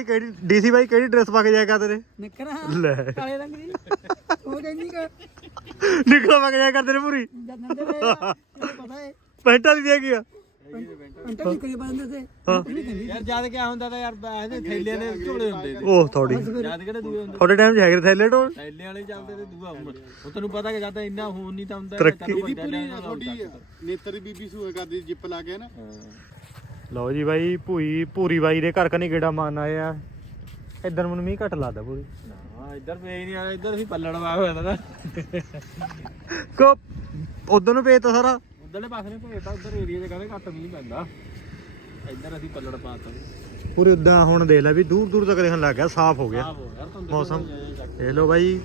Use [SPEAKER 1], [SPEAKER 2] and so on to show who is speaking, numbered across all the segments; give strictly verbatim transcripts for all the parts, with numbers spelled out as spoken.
[SPEAKER 1] ਕਿਹੜੀ ਡੀਸੀ ਬਾਈ ਕਿਹੜੀ ਡਰੈਸ ਪਾ ਕੇ ਜਾਇਆ ਕਰਦੇ ਨੇ
[SPEAKER 2] ਨਿਕਰਾ
[SPEAKER 1] ਲੈ
[SPEAKER 2] ਕਾਲੇ ਰੰਗ ਦੀ ਉਹ ਕਹਿੰਦੀ ਕਿ
[SPEAKER 1] ਨਿਕਲਾ ਪਾ ਕੇ ਜਾਇਆ ਕਰਦੇ ਨੇ ਪੂਰੀ
[SPEAKER 2] ਜਨਮ ਦੇ ਪਤਾ ਹੈ
[SPEAKER 1] ਪੈਂਟਾਂ ਦੀ ਦੇ ਗਿਆ
[SPEAKER 2] ਅੰਟਾ ਵੀ ਕਰੀ ਬੰਦੇ ਤੇ
[SPEAKER 3] ਯਾਰ ਜਦ ਕਿਆ ਹੁੰਦਾ ਤਾਂ ਯਾਰ ਇਹਦੇ ਥੈਲੇ ਦੇ ਝੋਲੇ ਹੁੰਦੇ ਨੇ
[SPEAKER 1] ਉਹ ਥੋੜੀ
[SPEAKER 3] ਜਦ ਕਿਹੜੇ ਦੂਏ ਹੁੰਦੇ
[SPEAKER 1] ਤੁਹਾਡੇ ਟਾਈਮ 'ਚ ਹੈਗੇ ਥੈਲੇ ਢੋਲ
[SPEAKER 3] ਥੈਲੇ ਵਾਲੇ ਚੱਲਦੇ ਤੇ ਦੂਆ ਹੁਣ ਉਹ ਤੈਨੂੰ ਪਤਾ ਕਿ ਜਦ ਇੰਨਾ ਹੋਣ ਨਹੀਂ ਤਾਂ ਹੁੰਦਾ
[SPEAKER 4] ਨੇਤਰ ਬੀਬੀ ਸੂਏ ਕਰਦੀ ਜਿੱਪ ਲਾ ਕੇ ਨਾ
[SPEAKER 1] ਲਓ ਜੀ ਬਾਈ ਭੂਈ ਭੂਰੀ ਬਾਈ ਦੇ ਘਰ ਕਨੀ ਗੇੜਾ ਮਾਰਨ ਆਏ ਆ ਇੱਧਰ ਮੈਨੂੰ ਮੀਂਹ ਘੱਟ ਲੱਗਦਾ ਪੂਰੀ
[SPEAKER 3] ਹਾਂ ਇੱਧਰ ਵੇਖ ਨਹੀਂ ਆ ਇੱਧਰ ਵੀ ਪੱਲਣ ਵਾ ਹੋਇਆ ਤਾਂ
[SPEAKER 1] ਕੋ ਉਧਰ ਨੂੰ ਭੇਜਤਾ ਸਾਰਾ
[SPEAKER 3] ਉਧਰਲੇ ਪਾਸੇ ਨੇ ਭੇਜਤਾ ਉਧਰ ਏਰੀਆ 'ਚ ਕਹਿੰਦੇ ਘੱਟ ਮੀਂਹ ਪੈਂਦਾ ਇੱਧਰ ਅਸੀਂ ਪੱਲਣ ਪਾਤਾ
[SPEAKER 1] ਪੂਰੀ ਉਦਾਂ ਹੁਣ ਦੇਖ ਲੈ ਵੀ ਦੂਰ ਦੂਰ ਤੱਕ ਦੇਖਣ ਲੱਗ ਗਿਆ ਸਾਫ਼ ਹੋ ਗਿਆ
[SPEAKER 3] ਆਹੋ ਯਾਰ ਤੁਹਾਨੂੰ
[SPEAKER 1] ਮੌਸਮ ਦੇਖ ਲਓ ਬਾਈ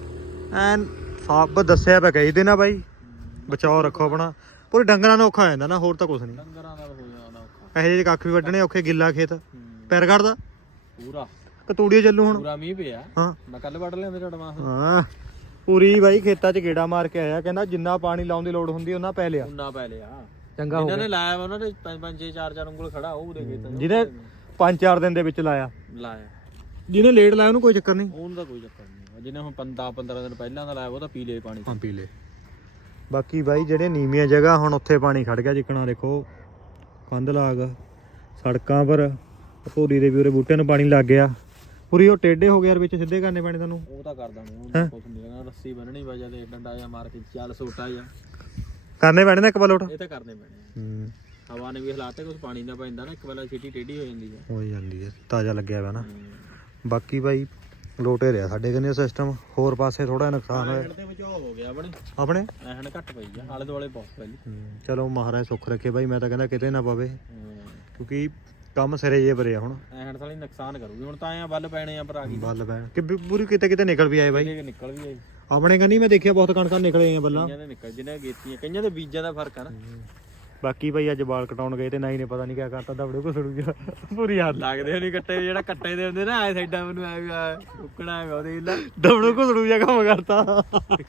[SPEAKER 1] ਐਨ ਸਾਫ਼ ਦੱਸਿਆ ਪਿਆ ਕਹੀ ਦੇ ਨਾ ਬਾਈ ਬਚਾਓ ਰੱਖੋ ਆਪਣਾ ਪੂਰੀ ਡੰਗਰਾਂ ਨੂੰ ਔਖਾ ਹੋ ਜਾਂਦਾ ਨਾ ਹੋਰ ਤਾਂ ਕੁਝ ਨਹੀਂ
[SPEAKER 3] ਡੰਗਰਾਂ ਦਾ ਹੋ ਜਾਂਦਾ ਔਖਾ
[SPEAKER 1] ਇਹੋ ਜਿਹੇ ਕੱਖ ਵੀ ਵੱਢਣੇ ਔਖੇ ਗਿੱਲਾ ਖੇਤ ਪੈਰ ਕੱਢਦਾ
[SPEAKER 3] ਪੂਰਾ
[SPEAKER 1] ਕਤੂੜੀਏ ਚੱਲੂ ਹੁਣ
[SPEAKER 3] ਪੂਰਾ ਮੀਂਹ ਪਿਆ
[SPEAKER 1] ਹਾਂ
[SPEAKER 3] ਮੈਂ ਕੱਲ ਵੱਢ ਲਿਆਂਦੇ ਟੜਵਾ
[SPEAKER 1] ਹਾਂ ਪੂਰੀ ਬਾਈ ਖੇਤਾਂ 'ਚ ਗੇੜਾ ਮਾਰ ਕੇ ਆਇਆ ਕਹਿੰਦਾ ਜਿੰਨਾ ਪਾਣੀ ਲਾਉਣ ਦੀ ਲੋੜ ਹੁੰਦੀ ਉਹਨਾਂ ਪੈ ਲਿਆ
[SPEAKER 3] ਉਨਾ ਪੈ ਲਿਆ
[SPEAKER 1] ਚੰਗਾ ਹੋ
[SPEAKER 3] ਇਹਨਾਂ
[SPEAKER 1] ਗਿਆ
[SPEAKER 3] ਨੇ ਲਾਇਆ ਉਹਨਾਂ ਦੇ ਪੰਜ ਪੰਜ ਛੇ ਚਾਰ ਚਾਰ ਉਂਗਲ ਖੜਾ ਉਹ ਦੇ ਖੇਤਾਂ
[SPEAKER 1] ਜਿਹਨੇ ਪੰਜ ਚਾਰ ਦਿਨ ਦੇ ਵਿੱਚ ਲਾਇਆ
[SPEAKER 3] ਲਾਇਆ
[SPEAKER 1] ਜਿਹਨੇ ਲੇਟ ਲਾਇਆ ਉਹਨੂੰ ਕੋਈ ਚੱਕਰ ਨਹੀਂ
[SPEAKER 3] ਉਹਨੂੰ ਤਾਂ ਕੋਈ ਚੱਕਰ ਨਹੀਂ ਜਿਹਨੇ ਹੁਣ ਪੰਦਰਾਂ ਪੰਦਰਾਂ ਦਿਨ ਪਹਿਲਾਂ ਦਾ ਲਾਇਆ ਉਹ ਤਾਂ ਪੀ ਲੇ ਪਾਣੀ
[SPEAKER 1] ਹਾਂ ਪੀ ਲੇ ਬਾਕੀ ਬਾਈ ਜਿਹੜੇ ਨੀਵੀਆਂ ਜਗ੍ਹਾ ਹੁਣ ਉੱਥੇ ਪਾਣੀ ਖੜ ਗਿਆ ਜਿੱਕਣਾ ਦੇਖੋ ਕੰਧ ਲਾਗ ਸੜਕਾਂ ਪਰ ਭੂਰੀ ਦੇ ਵੀ ਉਰੇ ਬੂਟਿਆਂ ਨੂੰ ਪਾਣੀ ਲੱਗ ਗਿਆ ਪੂਰੀ ਉਹ ਟੇਢੇ ਹੋ ਗਏ ਯਾਰ ਵਿੱਚ ਸਿੱਧੇ ਕਰਨੇ ਪੈਣੇ ਤੁਹਾਨੂੰ
[SPEAKER 3] ਉਹ ਤਾਂ ਕਰਦਾ ਮੈਂ ਕੁਝ ਨਹੀਂ ਕਰਨਾ ਰੱਸੀ ਬੰਨਣੀ ਵਜਾ ਤੇ ਡੰਡਾ ਜਾਂ ਮਾਰ ਕੇ ਚੱਲ ਸੋਟਾ ਜਾਂ
[SPEAKER 1] ਕਰਨੇ ਪੈਣੇ ਨੇ ਇੱਕ ਬਲੋਟ
[SPEAKER 3] ਇਹ ਤਾਂ ਕਰਨੇ ਪੈਣੇ
[SPEAKER 1] ਹੂੰ
[SPEAKER 3] ਹਵਾ ਨੇ ਵੀ ਹਲਾਤੇ ਕੁਝ ਪਾਣੀ ਦਾ ਪੈਂਦਾ ਨਾ ਇੱਕ ਵਾਲਾ ਛਿੱਟੀ ਟੇਢੀ ਹੋ ਜਾਂਦੀ ਹੈ
[SPEAKER 1] ਹੋ ਜਾਂਦੀ ਹੈ ਤਾਜ਼ਾ ਲੱਗਿਆ ਵਾ ਨਾ ਬਾਕੀ ਬਾਈ ਲੋਟੇ ਰਿਹਾ ਸਾਡੇ ਕੰਨੇ ਸਿਸਟਮ ਹੋਰ ਪਾਸੇ ਥੋੜਾ ਨੁਕਸਾਨ ਹੋਇਆ
[SPEAKER 3] ਤੇ ਬਚਾਅ ਹੋ ਗਿਆ ਆਪਣੇ
[SPEAKER 1] ਆਪਣੇ
[SPEAKER 3] ਐਹਣ ਘੱਟ ਪਈ ਆ ਆਲੇ ਦੁਆਲੇ ਬਹੁਤ ਪਹਿਲੀ
[SPEAKER 1] ਚਲੋ ਮਹਾਰਾਜ ਸੁੱਖ ਰੱਖੇ ਬਾਈ ਮੈਂ ਤਾਂ ਕਹਿੰਦਾ ਕਿਤੇ ਨਾ ਪਵੇ ਕਿਉਂਕਿ ਕੰਮ ਸਿਰੇ ਜੇ ਭਰਿਆ ਹੁਣ
[SPEAKER 3] ਐਹਣ ਸਾਲੀ ਨੁਕਸਾਨ ਕਰੂਗੀ ਹੁਣ ਤਾਂ ਐਂ ਵੱਲ ਪੈਣੇ ਆ ਭਰਾ ਕੀ
[SPEAKER 1] ਬੱਲ ਪੈ ਕਿ ਪੂਰੀ ਕਿਤੇ ਕਿਤੇ ਨਿਕਲ ਵੀ ਆਏ ਬਾਈ
[SPEAKER 3] ਇਹ ਨਿਕਲ ਵੀ ਆਈ
[SPEAKER 1] ਆਪਣੇ ਕੰਨੀ ਮੈਂ ਦੇਖਿਆ ਬਹੁਤ ਕਣਕਾਂ ਨਿਕਲੇ ਆ ਬੱਲਾਂ
[SPEAKER 3] ਕਈਆਂ ਦੇ ਨਿਕਲ ਜਿਹਨੇ ਗੇਤੀਆਂ ਕਈਆਂ ਦੇ ਬੀਜਾਂ ਦਾ ਫਰਕ ਆ ਨਾ
[SPEAKER 1] ਬਾਕੀ ਬਾਈ ਅੱਜ ਵਾਲ ਕਟਾਉਣ ਗਏ ਤੇ ਨਾਈ ਨੇ ਪਤਾ ਨਹੀਂ ਕਿਆ ਕਰਤਾ ਦਬੜੇ ਕੋ ਸੜੂ ਗਿਆ ਪੂਰੀ ਹੱਥ
[SPEAKER 3] ਲੱਗਦੇ ਹੋ ਨਹੀਂ ਕੱਟੇ ਜਿਹੜਾ ਕੱਟੇ ਦੇ ਹੁੰਦੇ ਨਾ ਐ ਸਾਈਡਾਂ ਮੈਨੂੰ ਐ ਵੀ ਆ ਉੱਕਣਾ ਐ ਉਹਦੇ ਲਾ
[SPEAKER 1] ਦਬੜੇ ਕੋ ਸੜੂ ਜਾ ਕੰਮ ਕਰਤਾ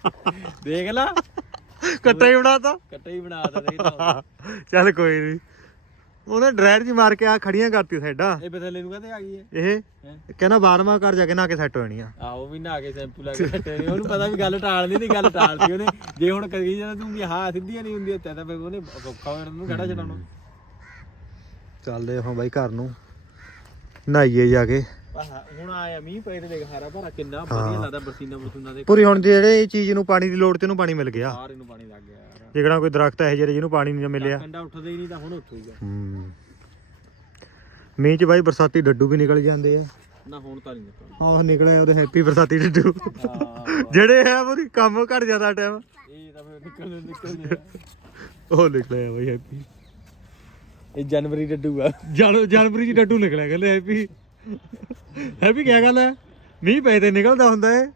[SPEAKER 3] ਦੇਖ ਲਾ
[SPEAKER 1] ਕੱਟਾ ਹੀ ਬਣਾਤਾ
[SPEAKER 3] ਕੱਟੇ ਹੀ ਬਣਾ ਤਾ ਤੇਰੀ ਤਾਂ
[SPEAKER 1] ਚੱਲ ਕੋਈ ਨਹੀਂ ਉਹਨੇ ਡਰਾਈਵਰ ਜੀ ਮਾਰ ਕੇ ਆ ਖੜੀਆਂ ਕਰਤੀ ਸਾਈਡਾਂ
[SPEAKER 3] ਇਹ ਬਥੇਲੇ ਨੂੰ ਕਹਿੰਦੇ ਆ ਗਈ ਐ
[SPEAKER 1] ਇਹ ਕਹਿੰਦਾ ਬਾਰਵਾਂ ਘਰ ਜਾ ਕੇ ਨਾ ਕੇ ਸੈੱਟ ਹੋ ਜਾਣੀ ਆ
[SPEAKER 3] ਆਹੋ ਵੀ ਨਹਾ ਕੇ ਸ਼ੈਂਪੂ ਲਾ ਕੇ ਕੱਟੇ ਨੇ ਉਹਨੂੰ ਪਤਾ ਵੀ ਗੱਲ ਟਾਲਦੀ ਨਹੀਂ ਗੱਲ ਟਾਲਦੀ ਉਹਨੇ ਜੇ ਹੁਣ ਕਹੀ ਜਾਂਦਾ ਤੂੰ ਵੀ ਹਾਂ ਸਿੱਧੀਆਂ ਨਹੀਂ ਹੁੰਦੀਆਂ ਤਾਂ ਫਿਰ ਉਹਨੇ ਔਖਾ ਹੋ ਜਾਣਾ ਉਹਨੂੰ ਖੜਾ ਛਡਾਉਣਾ
[SPEAKER 1] ਚੱਲਦੇ ਹਾਂ ਬਾਈ ਘਰ ਨੂੰ ਨਹਾਈਏ ਜਾ ਕੇ
[SPEAKER 3] ਹੁਣ ਆਇਆ ਮੀਂਹ ਪਏ ਤੇ ਦੇਖ ਹਾਰਾ ਭਰਾ ਕਿੰਨਾ ਵਧੀਆ ਲੱਗਦਾ ਬਰਸੀਨਾ ਬਰਸੂਨਾ ਦੇ
[SPEAKER 1] ਪੂਰੀ ਹੁਣ ਜਿਹੜੇ ਇਹ ਚੀਜ਼ ਨੂੰ ਪਾਣੀ ਦੀ ਲੋੜ ਤੇ ਉਹਨੂੰ ਪਾਣੀ ਮਿਲ ਗਿਆ
[SPEAKER 3] ਸਾਰੇ ਨੂੰ ਪਾਣੀ ਲੱਗ ਗਿਆ ਯਾਰ
[SPEAKER 1] ਜਿਹੜਾ ਕੋਈ ਦਰਖਤ ਹੈ ਜਿਹੜੇ ਜਿਹਨੂੰ ਪਾਣੀ ਨਹੀਂ ਮਿਲਿਆ
[SPEAKER 3] ਕੰਡਾ ਉੱਠਦੇ ਹੀ ਨਹੀਂ ਤਾਂ ਹੁਣ ਉੱਠੂਗਾ
[SPEAKER 1] ਹੂੰ ਮੀਂਹ ਚ ਬਾਈ ਬਰਸਾਤੀ ਡੱਡੂ ਵੀ ਨਿਕਲ ਜਾਂਦੇ ਆ
[SPEAKER 3] ਨਾ ਹੁਣ ਤਾਂ ਨਹੀਂ ਨਿਕਲਦਾ
[SPEAKER 1] ਆਹ ਨਿਕਲਿਆ ਉਹਦੇ ਹੈਪੀ ਬਰਸਾਤੀ ਡੱਡੂ
[SPEAKER 3] ਹਾਂ
[SPEAKER 1] ਜਿਹੜੇ ਹੈ ਪੂਰੀ ਕੰਮ ਘਟ ਜਾਂਦਾ ਟਾਈਮ
[SPEAKER 3] ਇਹ ਤਾਂ ਫਿਰ ਨਿਕਲਦੇ ਨਿਕਲਦੇ
[SPEAKER 1] ਉਹ ਨਿਕਲਿਆ ਬਾਈ ਹੈਪੀ
[SPEAKER 3] ਇਹ ਜਨਵਰੀ ਡੱਡੂ ਆ
[SPEAKER 1] ਜਨ ਜਨਵਰੀ ਚ ਡੱਡੂ ਨਿਕਲਿਆ ਕਹਿੰਦੇ ਹੈਪੀ ਹੈਪੀ ਕੀ ਗੱਲ ਹੈ ਮੀਂਹ ਪਏ ਤੇ ਨਿਕਲਦਾ ਹੁੰਦਾ ਏ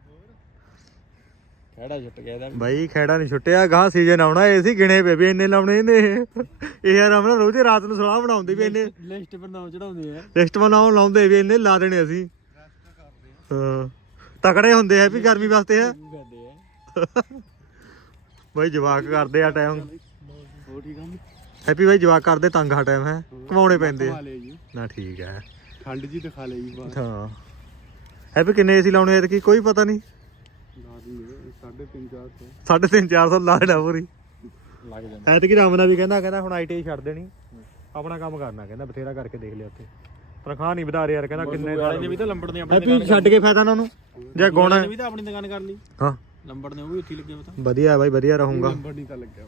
[SPEAKER 3] ਖੜਾ ਛੁੱਟ ਗਿਆ ਇਹਦਾ
[SPEAKER 1] ਬਾਈ ਖੈੜਾ ਨਹੀਂ ਛੁੱਟਿਆ ਗਾਂ ਸੀਜ਼ਨ ਆਉਣਾ ਏ ਸੀ ਗਿਣੇ ਪਏ ਵੀ ਇੰਨੇ ਲਾਉਣੇ ਇਹਨੇ ਇਹ ਯਾਰ ਆਪਣਾ ਰੋਜ਼ ਰਾਤ ਨੂੰ ਸਲਾਹ ਬਣਾਉਂਦੇ ਵੀ ਇੰਨੇ
[SPEAKER 3] ਲਿਸਟ ਪਰ ਨਾਮ ਚੜਾਉਂਦੇ ਆ
[SPEAKER 1] ਲਿਸਟ ਬਣਾਉਣ ਲਾਉਂਦੇ ਵੀ ਇੰਨੇ ਲਾ ਦੇਣੇ ਅਸੀਂ ਹਾਂ ਤਕੜੇ ਹੁੰਦੇ ਆ ਵੀ ਗਰਮੀ ਵਾਸਤੇ ਆ
[SPEAKER 3] ਕਰਦੇ ਆ
[SPEAKER 1] ਬਾਈ ਜਵਾਕ ਕਰਦੇ ਆ ਟਾਈਮ
[SPEAKER 4] ਹੋ ਠੀਕ ਆ
[SPEAKER 1] ਹੈਪੀ ਬਾਈ ਜਵਾਕ ਕਰਦੇ ਤੰਗ ਆ ਟਾਈਮ ਹੈ ਕਮਾਉਣੇ ਪੈਂਦੇ ਆ
[SPEAKER 4] ਲਿਆ ਜੀ
[SPEAKER 1] ਨਾ ਠੀਕ ਹੈ
[SPEAKER 4] ਠੰਡ ਜੀ ਦਿਖਾ ਲਈ ਜੀ ਬਾਹਰ
[SPEAKER 1] ਹਾਂ ਹੈਪੀ ਕਿੰਨੇ ਏਸੀ ਲਾਉਣੇ ਐ ਕਿ ਕੋਈ ਪਤਾ ਨਹੀਂ
[SPEAKER 4] ਲਾ ਦਿੰਦੇ ਸਾਢੇ ਤਿੰਨ ਚਾਰ ਸੌ
[SPEAKER 1] ਸਾਢੇ ਤਿੰਨ ਚਾਰ ਸੌ ਲਾ ਦੇਣਾ ਪੂਰੀ
[SPEAKER 3] ਲੱਗ ਜਾਂਦਾ
[SPEAKER 1] ਐਤਕੀ ਰਾਮਨਾ ਵੀ ਕਹਿੰਦਾ ਕਹਿੰਦਾ ਹੁਣ ਆਈਟੀ ਛੱਡ ਦੇਣੀ ਆਪਣਾ ਕੰਮ ਕਰਨਾ ਕਹਿੰਦਾ ਬਥੇਰਾ ਕਰਕੇ ਦੇਖ ਲਿਆ ਉੱਥੇ ਤਨਖਾਹ ਨਹੀਂ ਵਧਾ ਰਿਹਾ ਯਾਰ ਕਹਿੰਦਾ ਕਿੰਨੇ
[SPEAKER 3] ਵਾਲੇ ਨੇ ਵੀ ਤਾਂ ਲੰਬੜ ਨੇ ਆਪਣੀ
[SPEAKER 1] ਹੈਪੀ ਛੱਡ ਕੇ ਫਾਇਦਾ ਨਾ ਉਹਨੂੰ ਜੇ ਗਾਉਣਾ
[SPEAKER 3] ਨੇ ਵੀ ਤਾਂ ਆਪਣੀ ਦੁਕਾਨ ਕਰ ਲਈ
[SPEAKER 1] ਹਾਂ
[SPEAKER 3] ਲੰਬੜ ਨੇ ਉਹ ਵੀ ਉੱਥੇ ਲੱਗੇ ਪਤਾ
[SPEAKER 1] ਵਧੀਆ ਬਾਈ ਵਧੀਆ ਰਹੂੰਗਾ
[SPEAKER 4] ਨੰਬਰ ਨਹੀਂ ਤਾਂ ਲੱਗਿਆ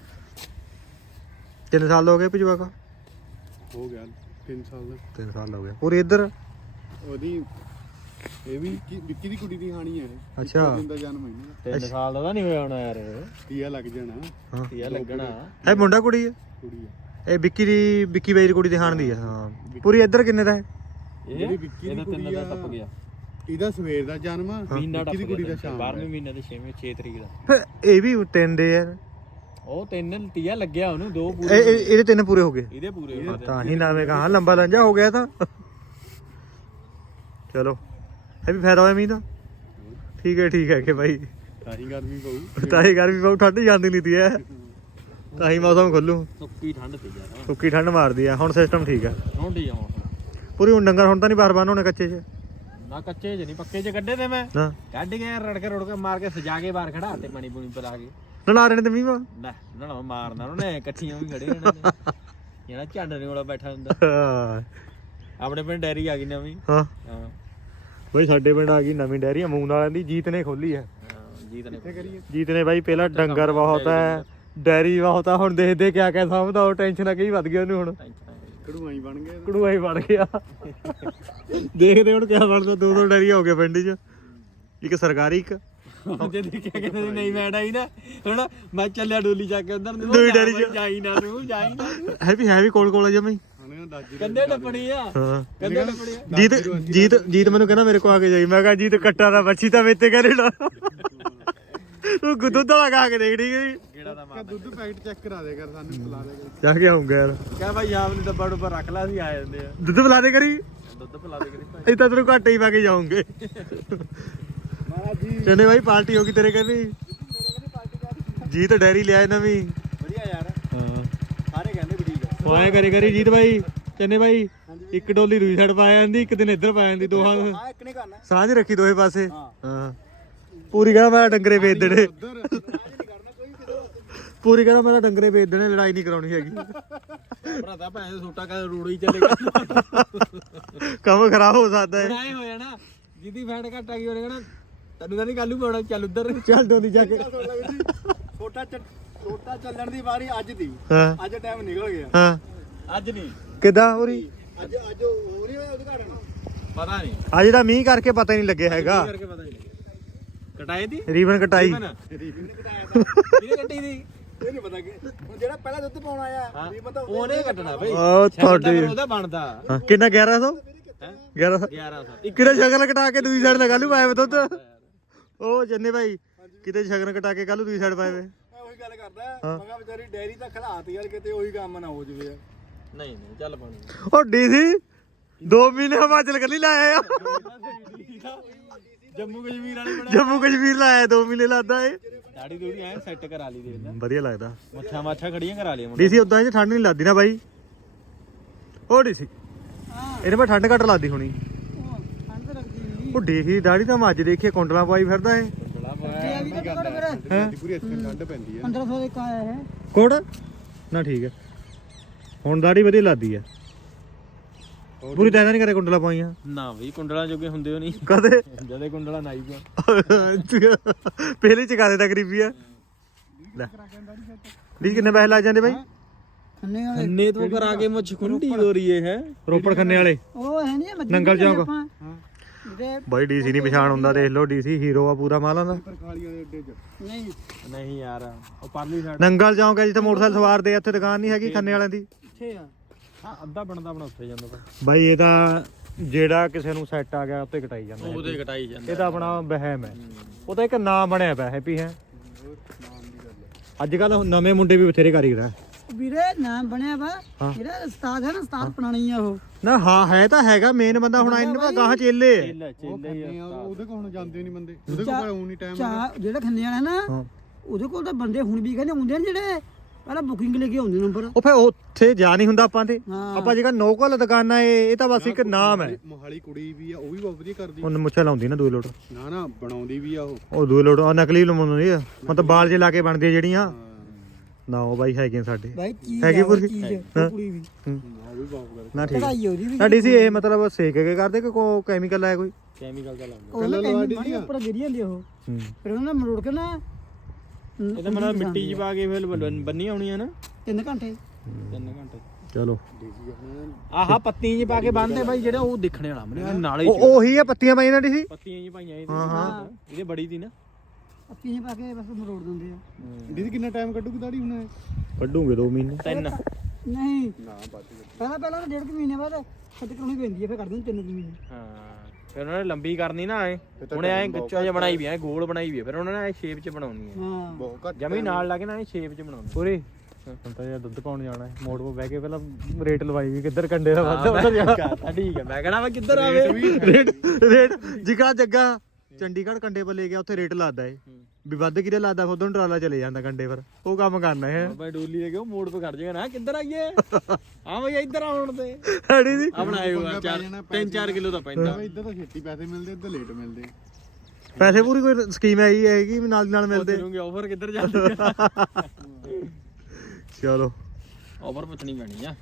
[SPEAKER 1] ਕਿੰਨੇ ਸਾਲ ਹੋ ਗਏ ਜਵਾਕ
[SPEAKER 4] ਹੋ ਗਿਆ ਤਿੰਨ ਸਾਲ ਦਾ
[SPEAKER 1] ਤਿੰਨ ਸਾਲ ਹੋ ਗਏ ਪੂਰੀ ਇੱਧਰ
[SPEAKER 4] ਉਹਦੀ ਇਹ ਵੀ ਕੀ- ਵਿੱਕੀ ਦੀ ਕੁੜੀ ਦੀ ਕਹਾਣੀ ਹੈ
[SPEAKER 1] ਅੱਛਾ
[SPEAKER 4] ਦਿਨ ਦਾ ਜਨਮ ਹੈ ਨਾ
[SPEAKER 3] ਤਿੰਨ ਸਾਲ ਦਾ ਤਾਂ ਨਹੀਂ ਹੋਇਆ ਹੋਣਾ ਯਾਰ
[SPEAKER 4] ਤੀਆ ਲੱਗ ਜਾਣਾ
[SPEAKER 1] ਹਾਂ
[SPEAKER 3] ਤੀਆ ਲੱਗਣਾ
[SPEAKER 1] ਇਹ ਮੁੰਡਾ ਕੁੜੀ ਹੈ
[SPEAKER 4] ਕੁੜੀ ਹੈ
[SPEAKER 1] ਇਹ ਵਿੱਕੀ ਦੀ ਵਿੱਕੀ ਬਾਈ ਦੀ ਕੁੜੀ ਦੀ ਹਾਣ ਦੀ ਆ ਹਾਂ ਪੂਰੀ ਇੱਧਰ ਕਿੰਨੇ ਦਾ ਹੈ
[SPEAKER 3] ਇਹ
[SPEAKER 4] ਜਿਹੜੀ ਵਿੱਕੀ ਦੀ
[SPEAKER 3] ਇਹਦਾ ਤਿੰਨ
[SPEAKER 4] ਕੁੜੀ
[SPEAKER 3] ਦਾ
[SPEAKER 4] ਆ
[SPEAKER 3] ਟੱਪ ਗਿਆ
[SPEAKER 4] ਇਹਦਾ ਸਵੇਰ ਦਾ ਜਨਮ ਆ
[SPEAKER 3] ਮਹੀਨਾ ਟੱਪ
[SPEAKER 4] ਵਿੱਕੀ ਦੀ ਕੁੜੀ ਦਾ
[SPEAKER 3] ਗਿਆ
[SPEAKER 4] ਸ਼ਾਮ
[SPEAKER 3] ਬਾਰ੍ਹਵੇਂ ਮਹੀਨੇ ਦੇ ਛੇਵੇਂ ਛੇ ਤਰੀਕ ਦਾ
[SPEAKER 1] ਫਿਰ ਇਹ ਵੀ ਤਿੰਨ ਦੇ ਯਾਰ
[SPEAKER 3] ਉਹ ਤਿੰਨ ਤੀਆ ਲੱਗਿਆ ਉਹਨੂੰ ਦੋ
[SPEAKER 1] ਇਹ
[SPEAKER 3] ਪੂਰੇ
[SPEAKER 1] ਇਹ- ਇਹਦੇ ਤਿੰਨ ਪੂਰੇ ਹੋ ਗਏ
[SPEAKER 3] ਇਹਦੇ ਪੂਰੇ ਹੋਏ
[SPEAKER 1] ਤਾਂ ਹੀ ਨਾਵੇਂ ਕਹਾ ਲੰਬਾ ਲੰਜਾ ਹੋ ਗਿਆ ਤਾਂ ਚਲੋ ਇਹ ਵੀ ਫਾਇਦਾ ਹੋਇਆ ਮੀਂਹ ਦਾ ਠੀਕ ਹੈ ਠੀਕ ਹੈ ਕਿ ਭਾਈ
[SPEAKER 4] ਸਾਰੀ ਗਰਮੀ ਪਊ
[SPEAKER 1] ਤਾਂ ਹੀ ਗਰਮੀ ਬਹੁਤ ਠੰਡ ਜਾਂਦੀ ਨਹੀਂ ਤੀ ਐ ਤਾਂ ਹੀ ਮੌਸਮ ਖੁੱਲੂ
[SPEAKER 3] ਸੁੱਕੀ ਠੰਡ ਤੇ ਯਾਰ
[SPEAKER 1] ਸੁੱਕੀ ਠੰਡ ਮਾਰਦੀ ਆ ਹੁਣ ਸਿਸਟਮ ਠੀਕ ਆ
[SPEAKER 3] ਹੁਣ ਠੀਕ ਆ ਮੌਸਮ
[SPEAKER 1] ਪੂਰੀ ਹੁਣ ਡੰਗਰ ਹੁਣ ਤਾਂ ਨਹੀਂ ਬਾਹਰ ਬੰਨ ਹੋਣੇ ਕੱਚੇ 'ਚ
[SPEAKER 3] ਨਾ ਕੱਚੇ ਚ ਨਹੀਂ ਪੱਕੇ ਚ ਕੱਢੇ ਤੇ ਮੈਂ
[SPEAKER 1] ਹਾਂ
[SPEAKER 3] ਕੱਢ ਕੇ ਰੜਕ ਰੜਕ ਮਾਰ ਕੇ ਸਜਾ ਕੇ ਬਾਹਰ ਖੜਾ ਤੇ ਪਾਣੀ ਪੂਣੀ ਪਿਲਾ ਕੇ
[SPEAKER 1] ਨਲਾ ਰਹੇ ਨੇ ਤੇ ਮੀਂਹ ਵਾ
[SPEAKER 3] ਨਾ ਨਾ ਮਾਰਨਾ ਉਹਨੇ ਇਕੱਠੀਆਂ ਵੀ ਖੜੇ ਹੋਣਾ ਨੇ ਜਿਹੜਾ ਝੰਡ ਨੇ ਵਾਲਾ ਬੈਠਾ ਹੁੰਦਾ
[SPEAKER 1] ਹਾਂ
[SPEAKER 3] ਆਪਣੇ ਪਿੰਡ ਡੈਰੀ ਆ ਗਈ ਨਵੀਂ
[SPEAKER 1] ਹਾਂ
[SPEAKER 3] ਹਾਂ
[SPEAKER 1] ਬਈ ਸਾਡੇ ਪਿੰਡ ਆ ਗਈ ਨਵੀਂ ਡੈਰੀ ਅਮੂਨ ਵਾਲਿਆਂ ਦੀ ਜੀਤ ਨੇ ਖੋਲੀ ਹੈ
[SPEAKER 3] ਹਾਂ, ਜੀਤ ਨੇ ਕਰੀਏ
[SPEAKER 1] ਜੀਤ ਨੇ ਬਾਈ ਪਹਿਲਾਂ ਡੰਗਰ ਬਹੁਤ ਹੈ ਡੈਰੀ ਬਹੁਤ ਆ ਹੁਣ ਦੇਖਦੇ ਕਿਆ ਕਿਆ ਸਮਝਦਾ ਉਹ ਟੈਨਸ਼ਨ ਕਈ ਵੱਧ ਗਈ ਉਹਨੂੰ ਹੁਣ
[SPEAKER 4] ਕਢੂਆਈ ਬਣ ਗਏ
[SPEAKER 1] ਕੜੂਆ ਹੀ ਬਣ ਗਿਆ ਦੇਖਦੇ ਹੁਣ ਕਿਆ ਬਣਦਾ ਦੋ ਦੋ ਡੈਰੀ ਹੋ ਗਏ ਪਿੰਡ 'ਚ ਇੱਕ ਸਰਕਾਰੀ ਇੱਕ
[SPEAKER 3] ਜੇ ਦੇਖਿਆ ਕਹਿੰਦੇ ਸੀ ਨਹੀਂ ਮੈਂ ਆਈ ਨਾ ਹੁਣ ਮੈਂ ਚੱਲਿਆ ਡੋਲੀ ਜਾ ਕੇ ਉਧਰ ਨੂੰ
[SPEAKER 1] ਦੂਈ ਡੈਰੀ ਚ।
[SPEAKER 3] ਜਾਈ ਨਾ ਤੂੰ ਜਾਈ ਨਾ ਤੂੰ
[SPEAKER 1] ਹੈ ਵੀ ਹੈ ਵੀ ਕੋਲ ਕੋਲ ਜਮਈ
[SPEAKER 3] ਕੰਦੇ ਟੱਪਣੀ ਆ
[SPEAKER 1] ਹਾਂ
[SPEAKER 3] ਕੰਦੇ ਟੱਪਣੀ ਆ
[SPEAKER 1] ਜੀਤ ਜੀਤ ਜੀਤ ਮੈਨੂੰ ਕਹਿੰਦਾ ਮੇਰੇ ਕੋ ਆ ਕੇ ਜਾਈ ਮੈਂ ਕਿਹਾ ਜੀਤ ਕੱਟਾ ਦਾ ਬੱਚੀ ਤਾਂ ਮੇਤੇ ਕਰੇ ਨਾ ਤੂੰ ਦੁੱਧ ਲਗਾ ਕੇ ਦੇਖ ਠੀਕ ਹੈ
[SPEAKER 3] ਕਿਹੜਾ ਦਾ ਮਾਰ
[SPEAKER 4] ਦੁੱਧ ਪੈਕਟ ਚੈੱਕ ਕਰਾ ਦੇ ਕਰ ਸਾਨੂੰ ਪਿਲਾ ਦੇ ਕਰ
[SPEAKER 1] ਜਾ ਕੇ ਆਉਂਗਾ ਯਾਰ
[SPEAKER 3] ਕਹ ਭਾਈ ਆਪ ਨੇ ਡੱਬਾ ਡੁੱਬਾ ਰੱਖ ਲਾ ਸੀ ਆ ਜਾਂਦੇ ਆ
[SPEAKER 1] ਦੁੱਧ ਪਿਲਾ ਦੇ ਕਰੀ
[SPEAKER 3] ਦੁੱਧ ਪਿਲਾ ਦੇ ਕਰੀ ਭਾਈ
[SPEAKER 1] ਅਸੀਂ ਤਾਂ ਤੈਨੂੰ ਘੱਟ ਹੀ ਪਾ ਕੇ ਜਾਉਂਗੇ
[SPEAKER 4] ਮਹਾਰਾਜ ਜੀ
[SPEAKER 1] ਚੰਨੇ ਭਾਈ ਪਾਰਟੀ ਹੋ ਗਈ ਤੇਰੇ ਕਹਿੰਦੀ ਜੀਤ ਡੈਰੀ ਲਿਆ ਨਵੀਂ
[SPEAKER 3] ਵਧੀਆ ਯਾਰ
[SPEAKER 1] ਹਾਂ
[SPEAKER 3] ਸਾਰੇ ਕਹਿੰਦੇ ਵੀ ਠੀਕ ਆ
[SPEAKER 1] ਪਾਇਆ ਕਰੇ ਕਰੀ ਜੀਤ ਭਾਈ ਚੰਨੇ ਭਾਈ ਇੱਕ ਡੋਲੀ ਦੂਜੀ ਸਾਈਡ ਪਾ ਜਾਂਦੀ ਇੱਕ ਦਿਨ ਇੱਧਰ ਪਾ ਜਾਂਦੀ ਦੋਹਾਂ ਨੂੰ
[SPEAKER 3] ਹਾਂ ਇੱਕ ਨਹੀਂ ਕਰਨਾ
[SPEAKER 1] ਸਾਂਝ ਰੱਖੀ ਦੋਵੇਂ ਪਾਸੇ ਹਾਂ ਪੂਰੀ ਕਹਾਂ ਮੈਂ ਡੰਗਰੇ ਵੇਚ ਦੇਣੇ ਪੂਰੀ ਕਹਾਂ ਮੇਰਾ ਡੰਗਰੇ ਵੇਚ ਦੇਣੇ ਲੜਾਈ ਨਹੀਂ ਕਰਾਉਣੀ ਹੈਗੀ
[SPEAKER 3] ਭਰਾਤਾ ਭੈਣ ਦੇ ਸੋਟਾ ਕਾ ਰੋੜੀ ਚੱਲੇਗਾ
[SPEAKER 1] ਕੰਮ ਖਰਾਬ ਹੋ ਸਕਦਾ ਹੈ
[SPEAKER 3] ਐ ਹੋ ਜਾਣਾ ਜਿਹਦੀ ਫੈਟ ਘੱਟ ਆ ਗਈ ਉਹਨੇ ਕਹਣਾ ਤੈਨੂੰ ਤਾਂ ਨਹੀਂ ਕੱਲੂ ਪਾਉਣਾ ਚੱਲ ਉਧਰ
[SPEAKER 1] ਚੱਲ ਡੋਲੀ ਜਾ ਕੇ
[SPEAKER 4] ਛੋਟਾ ਛੋਟਾ ਚੱਲਣ ਦੀ ਵਾਰੀ ਅੱਜ ਦੀ
[SPEAKER 1] ਹਾਂ
[SPEAKER 4] ਅੱਜ ਟਾਈਮ ਨਿਕਲ ਗਿਆ
[SPEAKER 1] ਹਾਂ
[SPEAKER 3] ਅੱਜ ਨਹੀਂ
[SPEAKER 1] ਕਿੱਦਾਂ ਹੋਰੀ
[SPEAKER 4] ਅੱਜ ਅੱਜ ਹੋ ਨਹੀਂ ਹੋਇਆ ਉਦਘਾਟਨ
[SPEAKER 3] ਪਤਾ ਨਹੀਂ
[SPEAKER 1] ਅੱਜ ਦਾ ਮੀਂਹ ਕਰਕੇ ਪਤਾ ਹੀ ਨਹੀਂ ਲੱਗਿਆ ਹੈਗਾ
[SPEAKER 3] ਕਰਕੇ ਪਤਾ ਨਹੀਂ ਕਟਾਏ ਦੀ
[SPEAKER 1] ਰੀਬਨ ਕਟਾਈ
[SPEAKER 3] ਕਿਹਨੇ ਕੱਟੀ ਦੀ
[SPEAKER 4] ਇਹ ਨਹੀਂ ਪਤਾ ਕਿ ਹੁਣ ਜਿਹੜਾ ਪਹਿਲਾਂ ਦੁੱਧ ਪਾਉਣ ਆਇਆ ਵੀ ਪਤਾ
[SPEAKER 3] ਉਹਨੇ ਕੱਟਣਾ ਬਈ
[SPEAKER 1] ਉਹ ਤੁਹਾਡੇ
[SPEAKER 3] ਉਹਦਾ ਬਣਦਾ
[SPEAKER 1] ਹਾਂ, ਕਿੰਨਾ ਗਿਆਰਾਂ ਸੌ
[SPEAKER 3] ਹੈ
[SPEAKER 1] ਗਿਆਰਾਂ ਸੌ
[SPEAKER 3] ਗਿਆਰਾਂ ਸੌ
[SPEAKER 1] ਇੱਕ ਕਿਤੇ ਸ਼ਗਨ ਕਟਾ ਕੇ ਦੂਜੀ ਸਾਈਡ ਲਗਾ ਲੂ ਪਾਏ ਵੇ ਦੁੱਧ ਉਹ ਜੰਨੇ ਭਾਈ ਕਿਤੇ ਸ਼ਗਨ ਕਟਾ ਕੇ ਕੱਲ ਦੂਜੀ ਸਾਈਡ ਪਾਏ ਵੇ
[SPEAKER 4] ਮੈਂ ਉਹੀ ਗੱਲ ਕਰਦਾ ਮੈਂ ਕਿਹਾ ਵਿਚਾਰੀ ਡੈਰੀ ਤਾਂ ਖਲਾਤ ਯਾਰ ਕਿਤੇ ਉਹੀ ਕੰਮ ਨਾ ਹੋ ਜਵੇ
[SPEAKER 3] ਨਹੀਂ ਨਹੀਂ ਚੱਲ ਪਾਣੀ
[SPEAKER 1] ਉਹ ਡੀਸੀ ਦੋ ਮਹੀਨੇ ਹਿਮਾਚਲ ਕੱਲੀ ਲਾਇਆ ਆ
[SPEAKER 3] ਜੰਮੂ ਕਸ਼ਮੀਰ ਵਾਲੇ ਬਣਾ
[SPEAKER 1] ਜੰਮੂ ਕਸ਼ਮੀਰ ਲਾਇਆ ਦੋ ਮਹੀਨੇ ਲਾਦਾ ਏ
[SPEAKER 3] ਦਾੜੀ ਦੂੜੀ ਐ ਸੈੱਟ ਕਰਾ ਲਈ ਦੇ
[SPEAKER 1] ਵਧੀਆ ਲੱਗਦਾ
[SPEAKER 3] ਮੱਛਾ ਮਾਛਾ ਖੜੀਆਂ ਕਰਾ ਲਈ
[SPEAKER 1] ਡੀਸੀ ਉਦਾਂ ਚ ਠੰਡ ਨਹੀਂ ਲੱਗਦੀ ਨਾ ਬਾਈ ਉਹ ਡੀਸੀ ਇਹਨੇ ਮੈਂ ਠੰਡ ਘੱਟ ਲੱਗਦੀ ਹੋਣੀ
[SPEAKER 2] ਠੰਡ ਤਾਂ ਲੱਗਦੀ ਨਹੀਂ
[SPEAKER 1] ਉਹ ਡੀਸੀ ਦਾੜੀ ਤਾਂ ਮੈਂ ਅੱਜ ਦੇਖੀ ਕੁੰਡਲਾਂ ਪਾਈ ਫਿਰਦਾ ਏ
[SPEAKER 2] ਇਹ ਵੀ ਤਾਂ ਘੱਟ ਫਿਰ
[SPEAKER 1] ਹੈ
[SPEAKER 4] ਪੂਰੀ ਇੱਥੇ ਠੰਡ ਪੈਂਦੀ ਹੈ
[SPEAKER 2] ਪੰਦਰਾਂ ਸੌ ਦੇ ਕਾ ਆਇਆ ਹੈ
[SPEAKER 1] ਕੋੜ ਨਾ ਠੀਕ ਹੈ ਹੁਣ ਦਾੜੀ ਵਧੀਆ ਲੱਗਦੀ ਆ ਪੂਰੀ ਤਾਂ ਨਹੀਂ ਕਰੇ ਕੁੰਡਲਾਂ ਪਾਈਆਂ
[SPEAKER 3] ਨਾ ਬਈ ਕੁੰਡਲਾਂ ਜੋਗੇ ਹੁੰਦੇ ਹੋ ਨਹੀਂ
[SPEAKER 1] ਕਦੇ
[SPEAKER 3] ਜਦੇ ਕੁੰਡਲਾਂ ਨਾਈ ਪਿਆ
[SPEAKER 1] ਪਹਿਲੇ ਚਕਾ ਦੇ ਤਾਂ ਗਰੀਬੀ ਆ ਲੈ ਡੀ ਕਿੰਨੇ ਪੈਸੇ ਲੱਗ ਜਾਂਦੇ ਬਾਈ
[SPEAKER 2] ਖੰਨੇ ਵਾਲੇ
[SPEAKER 3] ਖੰਨੇ ਤੋਂ ਕਰਾ ਕੇ ਮੁੱਛ ਖੁੰਡੀ ਹੋ ਰਹੀ ਹੈ ਹੈ
[SPEAKER 1] ਰੋਪੜ ਖੰਨੇ ਵਾਲੇ
[SPEAKER 2] ਉਹ ਹੈ ਨਹੀਂ ਮੱਝ
[SPEAKER 1] ਨੰਗਲ ਚੌਂਕ।
[SPEAKER 2] ਜਿਹਦੇ
[SPEAKER 1] ਬਾਈ ਡੀਸੀ ਨਹੀਂ ਪਛਾਣ ਹੁੰਦਾ ਦੇਖ ਲਓ ਡੀਸੀ ਹੀਰੋ ਆ ਪੂਰਾ ਮਾਲਾਂ ਦਾ
[SPEAKER 4] ਖਾਲੀਆਂ ਦੇ ਅੱਡੇ 'ਚ
[SPEAKER 2] ਨਹੀਂ
[SPEAKER 3] ਨਹੀਂ ਯਾਰ ਉਹ ਪਰਲੀ ਸਾਈਡ
[SPEAKER 1] ਨੰਗਲ ਚੌਂਕ ਹੈ ਜਿੱਥੇ ਮੋਟਰਸਾਈਕਲ ਸਵਾਰ ਦੇ ਉੱਥੇ ਦੁਕਾਨ ਨਹੀਂ ਹੈਗੀ ਖੰਨੇ ਵਾਲਿਆਂ ਦੀ
[SPEAKER 2] ਕਿੱਥੇ ਆ
[SPEAKER 3] ਹਾਂ ਅੱਧਾ ਬਣਦਾ ਬਣਾ ਉੱਥੇ ਜਾਂਦਾ ਵਾ
[SPEAKER 1] ਬਾਈ ਇਹ ਤਾਂ ਜਿਹੜਾ ਕਿਸੇ ਨੂੰ ਸੈੱਟ ਆ ਗਿਆ ਉੱਤੇ ਕਟਾਈ ਜਾਂਦਾ
[SPEAKER 3] ਉਹਦੇ ਕਟਾਈ ਜਾਂਦਾ
[SPEAKER 1] ਇਹ ਤਾਂ ਆਪਣਾ ਵਹਿਮ ਹੈ ਉਹ ਤਾਂ ਇੱਕ ਨਾਮ ਬਣਿਆ ਪਿਆ ਹੈਪੀ ਹੈ ਅੱਜ ਕੱਲ ਨਵੇਂ ਮੁੰਡੇ ਵੀ ਬਥੇਰੇ ਕਾਰੀਗਰ ਆ
[SPEAKER 2] ਵੀਰੇ ਨਾਮ ਬਣਿਆ ਵਾ
[SPEAKER 1] ਹਾਂ।
[SPEAKER 2] ਜਿਹੜਾ ਉਸਤਾਦ ਹੈ ਨਾ ਉਸਤਾਦ ਪੁਰਾਣੀ ਆ ਉਹ
[SPEAKER 1] ਨਾ ਹਾਂ ਹੈ ਤਾਂ ਹੈਗਾ ਮੇਨ ਬੰਦਾ ਹੁਣ ਇਹਨਾਂ ਦਾ ਗਾਹਾਂ ਚੇਲੇ ਹੈ
[SPEAKER 3] ਚੇਲਾ ਚੇਲਾ ਹੀ ਆ
[SPEAKER 4] ਉਹਦੇ ਕੋਲ ਹੁਣ ਜਾਂਦੇ ਨਹੀਂ ਬੰਦੇ ਉਹਦੇ ਕੋਲ ਹੁਣ ਨਹੀਂ ਟਾਈਮ
[SPEAKER 2] ਚਾ ਜਿਹੜਾ ਖੰਨੇ ਵਾਲਾ ਨਾ
[SPEAKER 1] ਹਾਂ
[SPEAKER 2] ਉਹਦੇ ਕੋਲ ਤਾਂ ਬੰਦੇ ਹੁਣ ਵੀ ਕਹਿੰਦੇ ਹੁੰਦੇ ਨੇ ਜਿਹੜੇ ਪਹਿਲਾਂ ਬੁਕਿੰਗ ਲੈ ਕੇ ਆਉਂਦੇ ਨੰਬਰ
[SPEAKER 1] ਉਹ ਫੇ ਉੱਥੇ ਜਾ ਨਹੀਂ ਹੁੰਦਾ ਆਪਾਂ ਤੇ
[SPEAKER 2] ਹਾਂ।
[SPEAKER 1] ਆਪਾਂ ਜਿਹੜਾ ਨੋਕਲ ਦੁਕਾਨਾਂ ਇਹ ਇਹ ਤਾਂ ਬਸ ਇੱਕ ਨਾਮ ਹੈ
[SPEAKER 4] ਮੋਹਾਲੀ ਕੁੜੀ ਵੀ ਆ ਉਹ ਵੀ ਬਹੁਤ ਵਧੀਆ ਕਰਦੀ
[SPEAKER 1] ਉਹਨੇ ਮੁੱਛਾਂ ਲਾਉਂਦੀ ਨਾ ਦੂਏ ਲੋਟ
[SPEAKER 4] ਨਾ ਨਾ ਬਣਾਉਂਦੀ ਵੀ ਆ ਉਹ
[SPEAKER 1] ਉਹ ਦੂਏ ਲੋਟ ਉਹ ਨਕਲੀ ਲਮਾਉਂਦੀ ਆ ਮਤਲਬ ਬਾਲ ਜੇ ਲਾ ਕੇ ਬਣਦੀ ਆ ਜਿਹੜੀਆਂ ਨਾ ਉਹ ਬਾਈ ਹੈਗੇ ਸਾਡੇ
[SPEAKER 2] ਬਾਈ ਚੀਜ਼
[SPEAKER 1] ਹੈਗੀ
[SPEAKER 2] ਆ ਉਹ
[SPEAKER 1] ਪੂਰੀ?
[SPEAKER 2] ਚੀਜ਼
[SPEAKER 1] ਹਾਂ।
[SPEAKER 2] ਉਹ ਕੁੜੀ ਵੀ
[SPEAKER 1] ਹੂੰ।
[SPEAKER 4] ਉਹ ਵੀ ਬਹੁਤ ਕਰਦੀ
[SPEAKER 1] ਨਾ ਠੀਕ
[SPEAKER 2] ਕਢਾਈ ਉਹਦੀ ਵੀ
[SPEAKER 1] ਸਾਡੀ ਸੀ ਇਹ ਮਤਲਬ ਸੇਕ ਕੇ ਕਰਦੇ ਕਿ ਕੋ ਕੈਮੀਕਲ ਆਇਆ ਕੋਈ
[SPEAKER 3] ਕੈਮੀਕਲ ਦਾ ਲਾਉਂਦਾ
[SPEAKER 2] ਉਹ ਕਹਿੰਦੇ ਮਾੜੀ ਉੱਪਰ ਗਿਰੀ ਜਾਂਦੀ ਉਹ
[SPEAKER 1] ਹੂੰ
[SPEAKER 2] ਫਿਰ ਉਹਨਾਂ ਨੇ ਮਰੋੜ ਕੇ ਨਾ
[SPEAKER 3] ਇਹ ਤਾਂ ਮਤਲਬ ਮਿੱਟੀ 'ਚ ਪਾ ਕੇ ਫਿਰ ਬੰਨ- ਬੰਨੀ ਆਉਣੀ ਹੈ ਨਾ
[SPEAKER 2] ਤਿੰਨ ਘੰਟੇ
[SPEAKER 3] ਤਿੰਨ ਘੰਟੇ
[SPEAKER 1] ਚਲੋ
[SPEAKER 3] ਆਹਾ ਪੱਤੀਆਂ 'ਚ ਪਾ ਕੇ ਬੰਨਦੇ ਬਾਈ ਜਿਹੜੇ ਉਹ ਦੇਖਣੇ ਵਾਲਾ ਮਨੇ ਨਾਲੇ
[SPEAKER 1] ਉਹ ਉਹੀ ਆ ਪੱਤੀਆਂ ਪਾਈਆਂ ਨਾ ਸੀ
[SPEAKER 3] ਪੱਤੀਆਂ 'ਚ ਪਾਈਆਂ ਇਹਦੇ
[SPEAKER 1] ਹਾਂ, ਹਾਂ।
[SPEAKER 3] ਇਹਦੇ ਬੜੀ ਦੀ ਨਾ
[SPEAKER 2] ਅੱਤੀਆਂ ਪਾ ਕੇ ਬਸ ਮਰੋੜ ਦਿੰਦੇ ਆ
[SPEAKER 4] ਦੀਦੀ ਕਿੰਨਾ ਟਾਈਮ ਕੱਢੂਗੀ ਦਾੜੀ ਹੁਣ ਇਹ?
[SPEAKER 1] ਕੱਢੂਗੇ ਦੋ ਮਹੀਨੇ
[SPEAKER 3] ਤਿੰਨ
[SPEAKER 2] ਨਹੀਂ
[SPEAKER 4] ਨਾ ਬਾਤ
[SPEAKER 2] ਪਹਿਲਾਂ ਪਹਿਲਾਂ ਤਾਂ ਡੇਢ ਕੁ ਮਹੀਨੇ ਬਾਅਦ ਛੱਡ ਕਰਾਉਣੀ ਪੈਂਦੀ ਹੈ ਫਿਰ ਕਰ ਦਿੰਦੇ ਤਿੰਨ ਕੁ ਮਹੀਨੇ
[SPEAKER 3] ਹਾਂ ਫਿਰ ਉਹਨਾਂ ਨੇ ਲੰਬੀ ਕਰਨੀ ਨਾ ਐ ਹੁਣ ਐ ਗੱਚਾ ਜਿਹਾ ਬਣਾਈ ਵੀ ਐ ਗੋਲ ਬਣਾਈ ਵੀ ਐ ਫਿਰ ਉਹਨਾਂ ਨੇ ਐ ਸ਼ੇਪ 'ਚ ਬਣਾਉਣੀ ਐ
[SPEAKER 2] ਹਾਂ
[SPEAKER 4] ਬਹੁਤ ਘੱਟ
[SPEAKER 3] ਜਮੀ ਨਾਲ ਲਾ ਕੇ ਨਾ ਐ ਸ਼ੇਪ 'ਚ ਬਣਾਉਣੀ
[SPEAKER 1] ਪੂਰੀ ਹੁਣ ਤਾਂ ਯਾਰ ਦੁੱਧ ਪਾਉਣ ਜਾਣਾ ਹੈ ਮੋੜ 'ਤੇ ਬਹਿ ਕੇ ਪਹਿਲਾਂ ਰੇਟ ਲਵਾਈ ਵੀ ਕਿੱਧਰ ਕੰਡੇ ਦਾ ਵੱਧ ਉਧਰ ਜਾਣਾ
[SPEAKER 3] ਠੀਕ ਐ ਮੈਂ ਕਹਣਾ ਵਾ ਕਿੱਧਰ ਆਵੇ
[SPEAKER 1] ਰੇਟ ਰੇਟ ਜਿਗਾ ਜੱਗਾ ਚੰਡੀਗੜ੍ਹ ਕੰਡੇ ਪਰ ਲੈ ਗਿਆ ਉੱਥੇ ਰੇਟ ਲਾਦਾ ਏ ਵੀ ਵੱਧ ਕਿਰੇ ਲਾਦਾ ਫਿਰ ਉਧਰੋਂ ਟਰਾਲਾ ਚਲੇ ਜਾਂਦਾ ਕੰਡੇ ਪਰ ਉਹ ਕੰਮ ਕਰਨਾ ਹੈ
[SPEAKER 3] ਬਾਬਾ ਡੋਲੀ ਦੇ ਕੇ ਉਹ ਮੋੜ ਪੇ ਖੜ ਜਾਏਗਾ ਨਾ ਕਿੱਧਰ ਆਈਏ ਹਾਂ ਬਈ ਇੱਧਰ ਆਉਣ ਤੇ
[SPEAKER 1] ਹੈੜੀ ਦੀ
[SPEAKER 3] ਆਪਣਾ ਆਏਗਾ ਚਾਰ ਤਿੰਨ ਚਾਰ ਕਿਲੋ ਦਾ ਪੈਂਦਾ
[SPEAKER 4] ਇੱਧਰ ਤਾਂ ਛੇਤੀ ਪੈਸੇ ਮਿਲਦੇ ਇੱਧਰ ਲੇਟ ਮਿਲਦੇ
[SPEAKER 1] ਪੈਸੇ ਪੂਰੀ ਕੋਈ ਸਕੀਮ ਹੈਗੀ ਹੈਗੀ ਵੀ ਨਾਲ ਦੀ ਨਾਲ ਮਿਲਦੇ
[SPEAKER 3] ਕਰੂੰਗੇ ਆਫਰ ਕਿੱਧਰ ਜਾਂਦੀ
[SPEAKER 1] ਚਲੋ
[SPEAKER 3] ਆਫਰ ਪੁੱਛਣੀ ਪੈਣੀ ਆ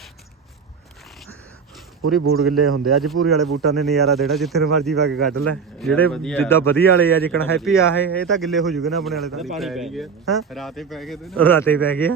[SPEAKER 1] ਪੂਰੀ ਬੂਟ ਗਿੱਲੇ ਹੁੰਦੇ ਅੱਜ ਪੂਰੀ ਵਾਲੇ ਬੂਟਾਂ ਨੇ ਨਜ਼ਾਰਾ ਦੇਣਾ ਜਿੱਥੇ ਨੂੰ ਮਰਜੀ ਪਾ ਕੇ ਕੱਢ ਲੈ ਜਿਹੜੇ ਜਿੱਦਾਂ ਵਧੀਆ ਵਾਲੇ ਆ ਜਿੱਕਣ ਹੈਪੀ ਆ ਇਹ ਇਹ ਤਾਂ ਗਿੱਲੇ ਹੋ ਜੂਗੇ ਨਾ ਆਪਣੇ ਵਾਲੇ ਤਾਂ
[SPEAKER 3] ਪਾਣੀ ਪੈ ਗਿਆ
[SPEAKER 1] ਹਾਂ
[SPEAKER 4] ਰਾਤੇ ਪੈ ਗਏ ਤੇ ਨਾ
[SPEAKER 1] ਰਾਤੇ ਪੈ ਗਿਆ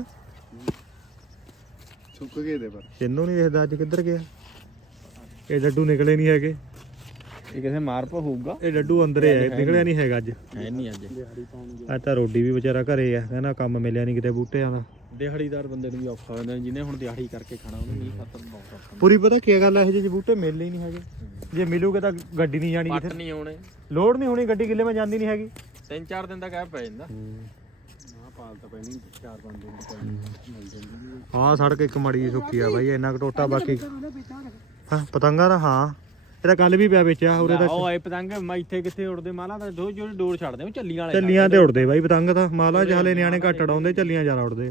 [SPEAKER 4] ਸੁੱਕ ਗਏ ਤੇ ਪਰ
[SPEAKER 1] ਇਹਨੂੰ ਨਹੀਂ ਦੇਖਦਾ ਅੱਜ ਕਿੱਧਰ ਗਿਆ ਇਹ ਡੱਡੂ ਨਿਕਲੇ ਨਹੀਂ ਹੈਗੇ
[SPEAKER 3] ਇਹ ਕਿਸੇ ਮਾਰ ਪਾ ਹੋਊਗਾ
[SPEAKER 1] ਇਹ ਡੱਡੂ ਅੰਦਰੇ ਆ ਨਿਕਲਿਆ ਨਹੀਂ ਹੈਗਾ ਅੱਜ
[SPEAKER 3] ਹੈ ਨਹੀਂ ਅੱਜ
[SPEAKER 1] ਅੱਜ ਤਾਂ ਰੋਡੀ ਵੀ ਵਿਚਾਰਾ ਘਰੇ ਆ ਕਹਿੰਦਾ ਕੰਮ ਮਿਲਿਆ ਨਹੀਂ ਕਿਤੇ ਬੂਟਿਆਂ ਦਾ
[SPEAKER 3] ਦਿਹਾੜੀਦਾਰ ਬੰਦੇ ਨੂੰ ਵੀ ਔਖਾ ਹੋ ਜਾਂਦਾ ਜਿਹਨੇ ਹੁਣ ਦਿਹਾੜੀ ਕਰਕੇ ਖਾਣਾ ਉਹਨੂੰ ਨਹੀਂ ਖਤਮ ਬਹੁਤ ਔਖਾ
[SPEAKER 1] ਪੂਰੀ ਪਤਾ ਕੀ ਗੱਲ ਹੈ ਇਹ ਜਿਹੇ ਬੂਟੇ ਮਿਲਦੇ ਹੀ ਨਹੀਂ ਹੈਗੇ ਜੇ ਮਿਲੂਗੇ ਤਾਂ ਗੱਡੀ ਨਹੀਂ ਜਾਣੀ
[SPEAKER 3] ਪੱਟ
[SPEAKER 1] ਕਿਤੇ
[SPEAKER 3] ਨਹੀਂ ਆਉਣੇ
[SPEAKER 1] ਲੋਡ ਨਹੀਂ ਹੋਣੀ ਗੱਡੀ ਗਿੱਲੇ ਮੈਂ ਜਾਂਦੀ ਨਹੀਂ ਹੈਗੀ
[SPEAKER 3] ਤਿੰਨ ਚਾਰ ਦਿਨ ਦਾ ਗੈਪ ਪੈ ਜਾਂਦਾ
[SPEAKER 4] ਹਾਂ ਪਾਲ ਤਾਂ ਪੈਣੀ ਚਾਰ ਪੰਜ ਦਿਨ ਦੀ ਮਿਲ ਜਾਂਦੀ
[SPEAKER 1] ਹਾਂ ਸੜਕ ਇੱਕ ਮੜੀ ਜਿਹੀ ਸੁੱਕੀ ਆ ਬਾਈ ਇੰਨਾ ਕੁ ਟੋਟਾ ਬਾਕੀ ਹਾਂ ਪਤੰਗਾ ਦਾ ਹਾਂ ਇਹਦਾ ਕੱਲ ਵੀ ਪਿਆ ਵੇਚਿਆ ਉਰੇ ਦਾ
[SPEAKER 3] ਉਹ ਆਏ ਪਤੰਗ ਮੈਂ ਇੱਥੇ ਕਿੱਥੇ ਉੜਦੇ ਮਾਲਾ ਤਾਂ ਦੋ ਜਿਹੜੇ ਡੋਰ ਛੱਡਦੇ ਉਹ ਚੱਲੀਆਂ ਵਾਲੇ
[SPEAKER 1] ਚੱਲੀਆਂ ਤੇ ਉੜਦੇ ਬਾਈ ਪਤੰਗ ਤਾਂ ਮਾਲਾ ਜਹਲੇ ਨਿਆਣੇ ਘੱਟ ਉਡਾਉਂਦੇ ਚੱਲੀਆਂ ਜ਼ਿਆਦਾ ਉੜਦੇ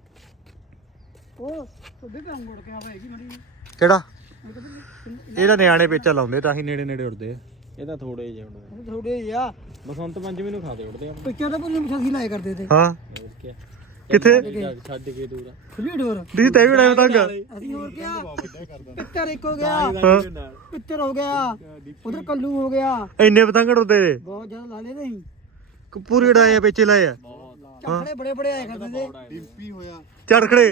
[SPEAKER 2] ਉਹ ਉਹਦੇ ਤੇ ਅੰਗੜ ਕੇ ਆਵੇਗੀ ਮੜੀ
[SPEAKER 1] ਕਿਹੜਾ ਇਹਦਾ ਨਿਆਣੇ ਵੇਚਾ ਲਾਉਂਦੇ ਤਾਂ ਹੀ ਨੇੜੇ ਨੇੜੇ ਉੜਦੇ ਆ
[SPEAKER 3] ਇਹ ਤਾਂ ਥੋੜੇ ਜਿਹੇ ਉੜਦੇ
[SPEAKER 2] ਥੋੜੇ ਆ
[SPEAKER 3] ਬਸੰਤ ਪੰਚਮੀ ਨੂੰ ਖਾਦੇ ਉੜਦੇ ਆ
[SPEAKER 2] ਪਿੱਛੇ ਤਾਂ ਪੂਰੀ ਮਸਾਂ ਲਾਇਆ ਕਰਦੇ ਤੇ
[SPEAKER 1] ਹਾਂ
[SPEAKER 3] ਹੋਰ ਕੀ
[SPEAKER 1] ਕਿੱਥੇ
[SPEAKER 3] ਛੱਡ ਕੇ ਦੂਰ ਆ
[SPEAKER 2] ਖੁੱਲੀ ਡੋਰ
[SPEAKER 1] ਦੀ ਤੇ ਵੀ ਡਾਇਮ ਤੰਗ
[SPEAKER 2] ਅਸੀਂ ਹੋਰ ਕਿਆ ਪਿੱਤਰ ਇੱਕ ਹੋ ਗਿਆ
[SPEAKER 1] ਹਾਂ
[SPEAKER 2] ਪਿੱਤਰ ਹੋ ਗਿਆ ਉਧਰ ਕੱਲੂ ਹੋ ਗਿਆ
[SPEAKER 1] ਇੰਨੇ ਪਤੰਗ ਉੜਦੇ ਨੇ
[SPEAKER 2] ਬਹੁਤ ਜ਼ਿਆਦਾ ਲਾ ਲਏ ਨਹੀਂ
[SPEAKER 1] ਪੂਰੀ ਉਡਾਏ ਆ ਪਿੱਛੇ ਲਾਏ ਆ
[SPEAKER 2] ਚਾਖੜੇ ਬੜੇ ਬੜੇ ਆਏ ਕਰਦੇ ਤੇ
[SPEAKER 4] ਡਿੰਪੀ ਹੋਇਆ
[SPEAKER 1] ਚੜਖੜੇ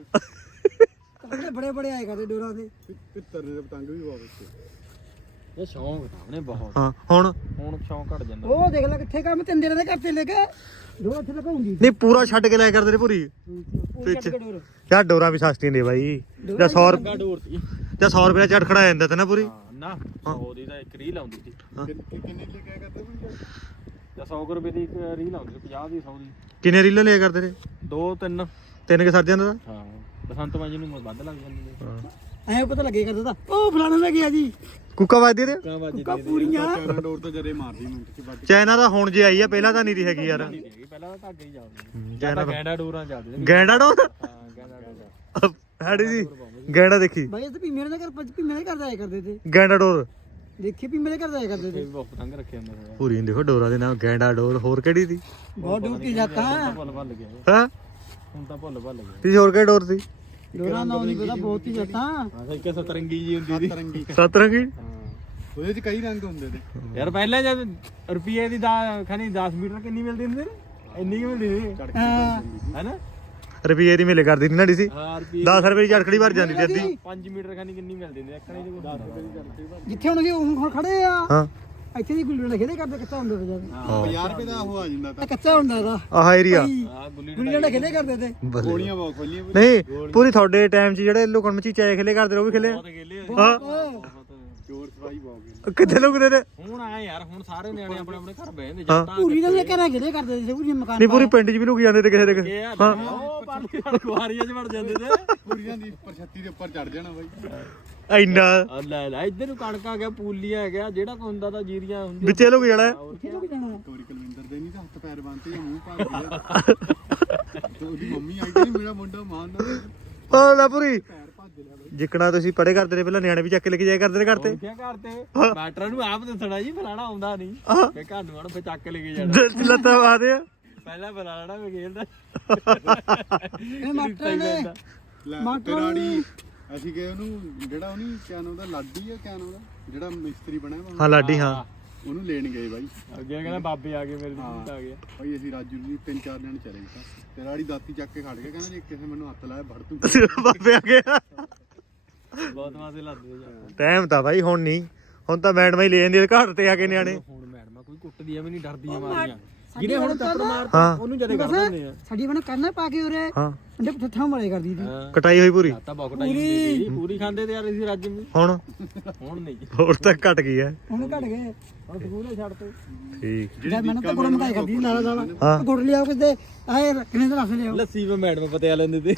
[SPEAKER 2] ਚਾਖੜੇ ਬੜੇ ਬੜੇ ਆਏ ਕਰਦੇ ਡੋਰਾਂ ਦੇ
[SPEAKER 4] ਪਿੱਤਰ ਦੇ ਪਤੰਗ ਵੀ ਬਹੁਤ
[SPEAKER 3] ਇਹ ਸ਼ੌਂਕ ਤਾਂ ਉਹਨੇ ਬਹੁਤ
[SPEAKER 1] ਹਾਂ ਹੁਣ
[SPEAKER 3] ਹੁਣ ਸ਼ੌਂਕ ਘਟ ਜਾਂਦਾ
[SPEAKER 2] ਉਹ ਦੇਖ ਲੈ ਕਿੱਥੇ ਕੰਮ ਤਿੰਨ ਦਿਨਾਂ ਦੇ ਘਰ ਤੇ ਲੈ ਕੇ ਡੋਰ ਇੱਥੇ ਲਗਾਉਂਦੀ
[SPEAKER 1] ਨਹੀਂ ਪੂਰਾ ਛੱਡ ਕੇ ਲਾਇਆ ਕਰਦੇ ਨੇ ਪੂਰੀ
[SPEAKER 2] ਪਿੱਛੇ ਡੋਰ
[SPEAKER 1] ਯਾਰ ਡੋਰਾਂ ਵੀ ਸਸਤੀਆਂ ਨੇ ਬਾਈ ਜਾਂ ਸੌ ਰੁਪਏ
[SPEAKER 3] ਡੋਰ ਤੀ
[SPEAKER 1] ਜਾਂ ਸੌ ਰੁਪਏ ਦਾ ਚੜਖੜਾ ਆ ਜਾਂਦਾ ਤੇ ਨਾ ਪੂਰੀ
[SPEAKER 3] ਨਾ ਸੌ ਦੀ ਤਾਂ ਇੱਕ ਰੀਲ ਆਉਂਦੀ ਸੀ
[SPEAKER 4] ਕਿੰਨੇ ਲੈ ਕੇ ਕਰਦੇ ਵੀ
[SPEAKER 3] ਜਾਂ ਸੌ ਰੁਪਏ ਦੀ ਇੱਕ ਰੀਲ ਆਉਂਦੀ ਸੀ ਪੰਜਾਹ ਦੀ ਸੌ ਦੀ
[SPEAKER 1] ਕਿੰਨੇ ਰੀਲਾਂ ਲਿਆ ਕਰਦੇ ਨੇ
[SPEAKER 3] ਦੋ ਤਿੰਨ
[SPEAKER 1] ਤਿੰਨ ਕੇ ਸਰ ਜਾਂਦਾ
[SPEAKER 3] ਹਾਂ ਬਸੰਤ ਪੰਚਮੀ ਨੂੰ ਵੱਧ ਲੱਗ ਜਾਂਦੀ ਨੇ
[SPEAKER 2] ਐਂ ਪਤਾ ਲੱਗੇ ਕਰਦਾ ਤਾਂ ਉਹ ਫਲਾਣਾ ਲੈ ਗਿਆ ਜੀ
[SPEAKER 1] ਕੁੱਕਾ ਵੱਜਦੀ ਤੇ
[SPEAKER 3] ਕਾਂ ਵੱਜ
[SPEAKER 2] ਕੁੱਕਾ ਪੂਰੀਆਂ
[SPEAKER 4] ਚਾਰਾਂ ਡੋਰ ਤਾਂ ਜਰੇ ਮਾਰਦੀ ਮਿੰਟ ਚ ਵੱਜ
[SPEAKER 1] ਚਾਈਨਾ ਦਾ ਹੁਣ ਜੇ ਆਈ ਆ ਪਹਿਲਾਂ ਤਾਂ ਨਹੀਂ ਦੀ ਹੈਗੀ ਯਾਰ
[SPEAKER 3] ਪਹਿਲਾਂ ਤਾਂ ਧਾਗੇ ਹੀ ਚੱਲਦੇ
[SPEAKER 1] ਚਾਈਨਾ ਦਾ
[SPEAKER 3] ਗੈਂਡਾ ਡੋਰਾਂ ਚੱਲਦੇ ਨੇ
[SPEAKER 1] ਗੈਂਡਾ ਡੋਰ
[SPEAKER 3] ਹਾਂ ਗੈਂਡਾ ਡੋਰ
[SPEAKER 1] ਹੈੜੀ ਜੀ ਗੈਂਡਾ ਦੇਖੀ
[SPEAKER 2] ਬਾਈ ਇਹ ਤਾਂ ਭੀਮੇ ਦੇ ਘਰ ਭੀਮੇ ਦੇ ਘਰ ਜਾਇਆ ਕਰਦੇ ਤੇ
[SPEAKER 1] ਗੈਂਡਾ ਡੋਰ
[SPEAKER 2] ਦੇਖੀ ਭੀਮੇ ਦੇ ਘਰ ਜਾਇਆ ਕਰਦੇ
[SPEAKER 3] ਇਹ
[SPEAKER 2] ਤੇ
[SPEAKER 3] ਵੀ ਬਹੁਤ ਪਤੰਗ ਰੱਖੇ ਹੁੰਦੇ ਨੇ
[SPEAKER 1] ਪੂਰੀ ਨੀ ਦੇਖੋ ਡੋਰਾ ਦੇ ਨਾਲ ਗੈਂਡਾ ਡੋਰ ਹੋਰ ਕਿਹੜੀ ਦੀ
[SPEAKER 2] ਬਹੁਤ ਡਿਊਟੀ ਜਾਂਦਾ
[SPEAKER 3] ਭੁੱਲ ਭੱਲ ਗਿਆ
[SPEAKER 1] ਹਾਂ
[SPEAKER 3] ਹੁਣ ਤਾਂ ਭੁੱਲ ਭੱਲ ਗਿਆ
[SPEAKER 1] ਤੀ ਹੋਰ ਕਿਹੜੀ ਡੋਰ ਸੀ
[SPEAKER 2] ਡੋਰਾ ਨਾ ਨਹੀਂ ਪਤਾ ਬਹੁਤ ਹੀ ਜਾਂਦਾ
[SPEAKER 3] ਹਾਂ ਸਹੀ ਕਿ ਸਤਰੰਗੀ ਜੀ ਹੁੰਦੀ ਸੀ
[SPEAKER 4] ਤਰੰਗੀ
[SPEAKER 1] ਸਤਰੰਗੀ
[SPEAKER 3] ਹਾਂ
[SPEAKER 4] ਉਹਦੇ ਚ ਕਈ ਰੰਗ ਹੁੰਦੇ ਨੇ
[SPEAKER 3] ਯਾਰ ਪਹਿਲਾਂ ਜਦ ਰੁਪਏ ਦੀ ਦਾ ਖਣੀ ਦਸ ਮੀਟਰ ਕਿੰਨੀ ਮਿਲਦੀ ਹੁੰਦੀ ਸੀ ਇੰਨੀ ਕਿ ਮਿਲਦੀ ਸੀ
[SPEAKER 2] ਹਾਂ
[SPEAKER 3] ਹੈਨਾ
[SPEAKER 1] ਰੁਪਈਏ ਦੀ ਮੇਲੇ ਕਰਦੀ ਨਹੀਂ ਸੀ
[SPEAKER 3] ਹਾਂ ਰੁਪਏ
[SPEAKER 1] ਦਸ ਰੁਪਏ ਦੀ ਚੜਖੜੀ ਭਰ ਜਾਂਦੀ ਸੀ ਅੱਧੀ
[SPEAKER 3] ਪੰਜ ਮੀਟਰ ਖਣੀ ਕਿੰਨੀ ਮਿਲਦੀ ਹੁੰਦੀ ਇੱਕ ਨਹੀਂ ਦਸ ਰੁਪਏ ਦੀ ਚੜ੍ਹਦੀ
[SPEAKER 2] ਜਿੱਥੇ ਹੁਣ ਅਸੀਂ ਹੁਣ ਖੜੇ ਆ
[SPEAKER 1] ਹਾਂ
[SPEAKER 2] ਇੱਥੇ ਦੀ ਗੁੱਲੀ ਖੇਦੇ ਕਰਦੇ ਕੱਚਾ ਹੁੰਦਾ ਬਜਾ
[SPEAKER 4] ਪੰਜਾਹ ਰੁਪਏ ਦਾ ਉਹ ਆ ਜਾਂਦਾ ਤਾਂ
[SPEAKER 2] ਕੱਚਾ ਹੁੰਦਾ ਇਹਦਾ
[SPEAKER 1] ਆਹ ਏਰੀਆ
[SPEAKER 3] ਹਾਂ ਗੁੱਲੀ
[SPEAKER 2] ਗੁੱਲੀ ਡੰਡਾ ਖੇਦੇ ਕਰਦੇ ਤੇ
[SPEAKER 4] ਗੋਲੀਆਂ ਬਹੁਤ ਖੋਲੀਆਂ ਵੀ
[SPEAKER 1] ਨਹੀਂ ਪੂਰੀ ਤੁਹਾਡੇ ਟਾਈਮ 'ਚ ਜਿਹੜੇ ਲੁਕਣ ਮਚੀ ਚਾਏ ਖੇਲੇ ਕਰਦੇ ਰਹੇ ਉਹ ਵੀ ਖੇਲੇ
[SPEAKER 3] ਬਹੁਤ ਗੇਲੇ
[SPEAKER 1] ਹਾਂ
[SPEAKER 4] ਚੋਰ ਸਵਾਈ ਬਹੁਤ ਗਏ
[SPEAKER 1] ਕਿੱਥੇ ਲੁਕਦੇ ਨੇ
[SPEAKER 3] ਹੁਣ ਆਏ ਯਾਰ ਹੁਣ ਸਾਰੇ ਨਿਆਣੇ ਆਪਣੇ ਆਪਣੇ ਘਰ ਬਹਿ ਜਾਂਦੇ ਜੱਟਾਂ
[SPEAKER 2] ਪੂਰੀ ਦੇ ਘਰਾਂ ਖੇਦੇ ਕਰਦੇ ਸੀ ਪੂਰੀ ਮਕਾਨ
[SPEAKER 1] ਨਹੀਂ ਪੂਰੀ ਪਿੰਡ 'ਚ ਵੀ ਲੁਕ ਜਾਂਦੇ ਤੇ ਕਿਸੇ ਦੇ
[SPEAKER 3] ਇਹ ਆ ਉਹ ਪਾਣੀ ਵਾਲ ਕੁਆਰੀਆਂ 'ਚ ਵੜ ਜਾਂਦੇ ਤੇ
[SPEAKER 4] ਪੂਰੀਆਂ ਦੀ ਉੱਪਰ ਛੱਤੀ ਦੇ ਉੱਪਰ ਚੜ ਜਾਣਾ ਬਾਈ
[SPEAKER 1] ਇੰਨਾ
[SPEAKER 3] ਆ ਲੈ ਲੈ ਇੱਧਰ ਨੂੰ ਕਣਕ ਆ ਗਿਆ ਪੂਲੀਆਂ ਆ ਗਿਆ ਜਿਹੜਾ ਕੋ ਹੁੰਦਾ ਤਾਂ ਜੀਰੀਆਂ ਹੁੰਦੀਆਂ
[SPEAKER 1] ਵਿੱਚੇ ਲੁਕ ਜਾਣਾ
[SPEAKER 3] ਹੋਰ
[SPEAKER 2] ਕਿਹਨੂੰ ਵੀ ਜਾਣਾ
[SPEAKER 4] ਤੋਰੀ ਕੁਲਵਿੰਦਰ ਦੇ ਨਹੀਂ ਤਾਂ ਹੱਥ ਪੈਰ ਬੰਨਤੇ ਜਾਂ ਮੂੰਹ ਭਰ ਗਿਆ ਤੇ ਉਹਦੀ ਮੰਮੀ ਆਈ ਤੇ ਮੇਰਾ ਮੁੰਡਾ ਮਾਰਦਾ
[SPEAKER 1] ਓ ਲੈ ਪੂਰੀ
[SPEAKER 4] ਪੈਰ ਭੱਜ ਲਿਆ ਬਾਈ
[SPEAKER 1] ਜਿੱਕਣਾ ਤੁਸੀਂ ਪੜੇ ਕਰਦੇ ਨੇ ਪਹਿਲਾਂ ਨਿਆਣੇ ਵੀ ਚੱਕ ਕੇ ਲੈ ਕੇ ਜਾਇਆ ਕਰਦੇ ਨੇ ਘਰ ਤੇ
[SPEAKER 3] ਕੀ ਕਰਦੇ ਮਾਸਟਰ ਨੂੰ ਆਪ ਦੱਸਣਾ ਜੀ ਫਲਾਣਾ ਆਉਂਦਾ ਨਹੀਂ ਫੇ ਘਰ ਨੂੰ ਆਣ ਫੇ ਚੱਕ ਲੈ ਕੇ ਜਾਣਾ
[SPEAKER 1] ਦ- ਲੱਤਾਂ ਮਾਰਦੇ ਆ
[SPEAKER 3] ਪਹਿਲਾਂ ਫਲਾਣਾ ਵੀ ਖੇਲਦਾ
[SPEAKER 2] ਇਹ ਮਾਸਟਰ ਨੇ
[SPEAKER 4] ਲੈ ਤੇਰਾੜੀ ਅਸੀਂ ਗਏ ਉਹਨੂੰ ਜਿਹੜਾ ਉਹਨੂੰ ਕਿਆ ਨਾਮ ਦਾ ਲਾਡੀ ਆ ਕਿਆ ਨਾਮ ਦਾ ਜਿਹੜਾ ਮਿਸਤਰੀ ਬਣਿਆ ਵਾ
[SPEAKER 1] ਹਾਂ ਲਾਡੀ ਹਾਂ
[SPEAKER 4] ਉਹਨੂੰ ਲੈਣ ਗਏ ਬਾਈ
[SPEAKER 3] ਅੱਗੇ ਕਹਿੰਦਾ ਬਾਬੇ ਆ ਗਏ ਮੇਰੇ ਦੀ ਆ ਗਿਆ
[SPEAKER 4] ਭਾਈ ਅਸੀਂ ਰਾਜੂ ਜੀ ਤਿੰਨ ਚਾਰ ਦਿਨ ਚਲੇ ਗਏ ਤੇਰਾੜੀ ਦਾਤੀ ਚੱਕ ਕੇ ਖੜ ਗਿਆ ਕਹਿੰਦਾ ਜੇ ਕਿਸੇ ਮੈਨੂੰ ਹੱਥ ਲਾਇਆ ਵੜ ਤੂੰ
[SPEAKER 1] ਬਾਬੇ ਆ ਗਿਆ
[SPEAKER 3] ਬਹੁਤ ਮਾਸੇ ਲੱਦਦੇ ਜਾ
[SPEAKER 1] ਟਾਈਮ ਤਾਂ ਬਾਈ ਹੁਣ ਨਹੀਂ ਹੁਣ ਤਾਂ ਮੈਡਮਾਂ ਹੀ ਲੈ ਜਾਂਦੀ ਘਾਟ ਤੇ ਆ ਕੇ ਨਿਆਣੇ
[SPEAKER 3] ਹੁਣ ਮੈਡਮਾਂ ਕੋਈ ਕੁੱਟਦੀਆਂ ਵੀ ਨਹੀਂ ਡਰਦੀਆਂ ਮਾਰੀਆਂ ਜਿਹਨੇ ਹੁਣ ਥੱਪੜ ਮਾਰਤਾ
[SPEAKER 1] ਹਾਂ
[SPEAKER 3] ਉਹਨੂੰ ਜਦੇ ਕਰ ਦਿੰਦੇ ਆ
[SPEAKER 2] ਸਾਡੀ ਬਣ ਕਰਨਾ ਪਾ ਕੇ ਉਰੇ
[SPEAKER 1] ਹਾਂ
[SPEAKER 2] ਅੰਡੇ ਪੱਠਾ ਮਾਰੇ ਕਰਦੀ ਸੀ
[SPEAKER 3] ਹਾਂ
[SPEAKER 1] ਕਟਾਈ ਹੋਈ ਪੂਰੀ
[SPEAKER 3] ਤਾਂ ਬਹੁਤ ਟਾਈਮ ਹੁੰਦੀ ਸੀ ਪੂਰੀ ਖਾਂਦੇ ਤੇ ਯਾਰ ਅਸੀਂ ਰੱਜ ਵੀ
[SPEAKER 1] ਹੁਣ
[SPEAKER 3] ਹੁਣ ਨਹੀਂ
[SPEAKER 1] ਹੋਰ ਤਾਂ ਘਟ ਗਈ ਹੈ
[SPEAKER 2] ਹੁਣ ਘਟ ਗਏ
[SPEAKER 3] ਹੁਣ ਸਕੂਲੇ ਛੱਡ ਤੇ
[SPEAKER 1] ਠੀਕ
[SPEAKER 2] ਜਦ ਮੈਨੂੰ ਤਾਂ ਗੁੜ ਮਕਾਈ ਕਰਦੀ ਸੀ ਨਾਲ ਨਾਲ
[SPEAKER 1] ਹਾਂ।
[SPEAKER 2] ਗੁੜ ਲਿਆਓ ਕਿਤੇ ਆਏ ਕਿਨੇ ਦਾ ਰਸ ਲਿਆਓ
[SPEAKER 3] ਲੱਸੀ ਵੇ ਮੈਡਮ ਪਤੇ ਆ ਲੈਂਦੇ ਤੇ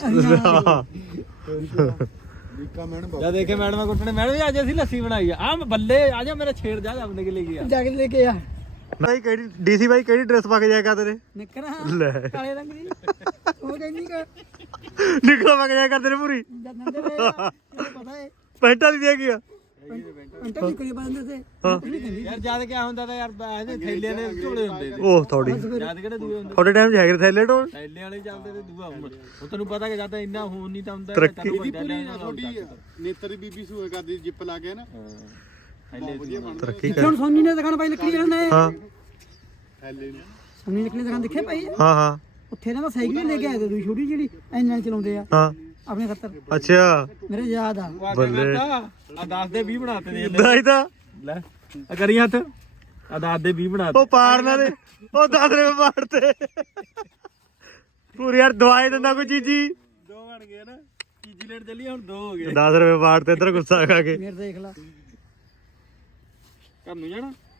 [SPEAKER 4] ਵੀਕਾ ਮੈਡਮ
[SPEAKER 3] ਜਦ ਦੇਖੇ ਮੈਡਮਾਂ ਕੁੱਟਣੇ ਮੈਡਮ ਜੀ ਅੱਜ ਅਸੀਂ ਲੱਸੀ ਬਣਾਈ ਆ ਆ ਬੱਲੇ ਆ ਜਾ ਮੇਰਾ ਛੇੜ ਜਾ ਆਪਣੇ ਕੇ ਲੈ ਗਿਆ
[SPEAKER 2] ਜਾ ਕੇ ਲੈ ਕੇ ਆ
[SPEAKER 1] ਭਾਈ ਕਿਹੜੀ ਡੀਸੀ ਭਾਈ ਕਿਹੜੀ ਡਰੈਸ ਪਾ ਕੇ ਜਾਇਆ ਕਰਦੇ ਨੇ
[SPEAKER 2] ਨਿਕਰਾ
[SPEAKER 1] ਲੈ
[SPEAKER 2] ਕਾਲੇ ਰੰਗ ਦੀ ਉਹ ਕਹਿੰਦੀ ਕਿ
[SPEAKER 1] ਨਿਕਲਾ ਪਾ ਕੇ ਜਾਇਆ ਕਰਦੇ ਨੇ ਪੂਰੀ
[SPEAKER 2] ਜਦੋਂ ਦੇ ਰਹੇ ਆ, ਤੈਨੂੰ ਪਤਾ ਹੈ
[SPEAKER 1] ਪੈਂਟਾਂ ਦੀ ਦੇ ਗਿਆ
[SPEAKER 2] ਅੰਟਾ ਵੀ ਕਰੀ ਬੰਦੇ ਤੇ
[SPEAKER 1] ਹਾਂ।
[SPEAKER 2] ਨਹੀਂ ਕਹਿੰਦੀ
[SPEAKER 3] ਯਾਰ ਜਦ ਕਿਆ ਹੁੰਦਾ ਤਾਂ ਯਾਰ ਇਹਦੇ ਥੈਲਿਆਂ ਦੇ ਝੋਲੇ ਹੁੰਦੇ ਨੇ
[SPEAKER 1] ਉਹ ਥੋੜੀ
[SPEAKER 3] ਜਦ ਕਿਹੜੇ ਦੂਏ ਹੁੰਦੇ
[SPEAKER 1] ਤੁਹਾਡੇ ਟਾਈਮ 'ਚ ਹੈਗੇ ਥੈਲੇ ਢੋਲ
[SPEAKER 3] ਥੈਲੇ ਵਾਲੇ ਚੱਲਦੇ ਤੇ ਦੂਆ ਹੁਣ ਉਹ ਤੈਨੂੰ ਪਤਾ ਕਿ ਜਦ ਇੰਨਾ ਹੋਣ ਨਹੀਂ ਤਾਂ ਹੁੰਦਾ
[SPEAKER 1] ਤਰੱਕੀ।
[SPEAKER 4] ਇਹਦੀ ਪੂਰੀ ਤੁਹਾਡੀ ਨੇਤਰ ਦੀ ਬੀਬੀ ਸੂਏ ਕਰਦੀ ਜਿੱਪ ਲਾ ਕੇ ਨਾ
[SPEAKER 3] ਥੈਲੇ
[SPEAKER 4] ਵਧੀਆ ਬਣਦਾ
[SPEAKER 1] ਤਰੱਕੀ
[SPEAKER 2] ਜਿੱਥੇ
[SPEAKER 1] ਕਰ
[SPEAKER 2] ਹੁਣ ਸੋਨੀ ਨੇ ਦੁਕਾਨ ਪਾਈ ਲੱਕੜੀ ਕਰਨਾ
[SPEAKER 1] ਹਾਂ
[SPEAKER 4] ਥੈਲੇ ਨੂੰ
[SPEAKER 2] ਸੋਨੀ ਲੱਕੜੀ ਦੁਕਾਨ ਦੇਖਿਆ ਪਈ ਆ?
[SPEAKER 1] ਹਾਂ ਹਾਂ
[SPEAKER 2] ਉੱਥੇ ਨਾ ਮੈਂ ਸਾਈਕਲ ਲੈ ਕੇ ਆਇਆ ਦੂਜੀ ਛੋਟੀ ਜਿਹੜੀ ਇੰਜਣ ਚਲਾਉਂਦੇ ਆ
[SPEAKER 1] ਹਾਂ
[SPEAKER 2] ਆਪਣੇ ਖੱਤਰ
[SPEAKER 1] ਅੱਛਾ
[SPEAKER 2] ਮੇਰੇ ਯਾਦ ਆ
[SPEAKER 1] ਬੱਲੇ।
[SPEAKER 3] ਆ ਦਸ ਦੇ ਵੀਹ ਬਣਾਤੇ ਨੇ
[SPEAKER 1] ਦਾਈ ਤਾਂ
[SPEAKER 3] ਲੈ ਆ ਕਰੀ ਹੱਥ ਆ ਦਸ ਦੇ ਵੀਹ ਬਣਾਤੇ
[SPEAKER 1] ਉਹ ਪਾੜਨਾ ਦੇ ਉਹ ਦਸ ਰੁਪਏ ਪਾੜਤੇ ਪੂਰੀ ਯਾਰ ਦਵਾਈ ਦਿੰਦਾ ਕੋਈ ਚੀਜੀ
[SPEAKER 3] ਦੋ ਬਣ ਗਏ ਨਾ ਤੀਜੀ ਲੇਟ ਚੱਲੀ ਹੁਣ ਦੋ ਹੋ ਗਏ
[SPEAKER 1] ਦਸ ਰੁਪਏ ਪਾੜਤੇ ਇੱਧਰ ਗੁੱਸਾ ਖਾ ਕੇ
[SPEAKER 2] ਮੇਰੇ ਦੇਖ ਲਾ
[SPEAKER 3] ਘਰ ਨੂੰ ਜਾਣਾ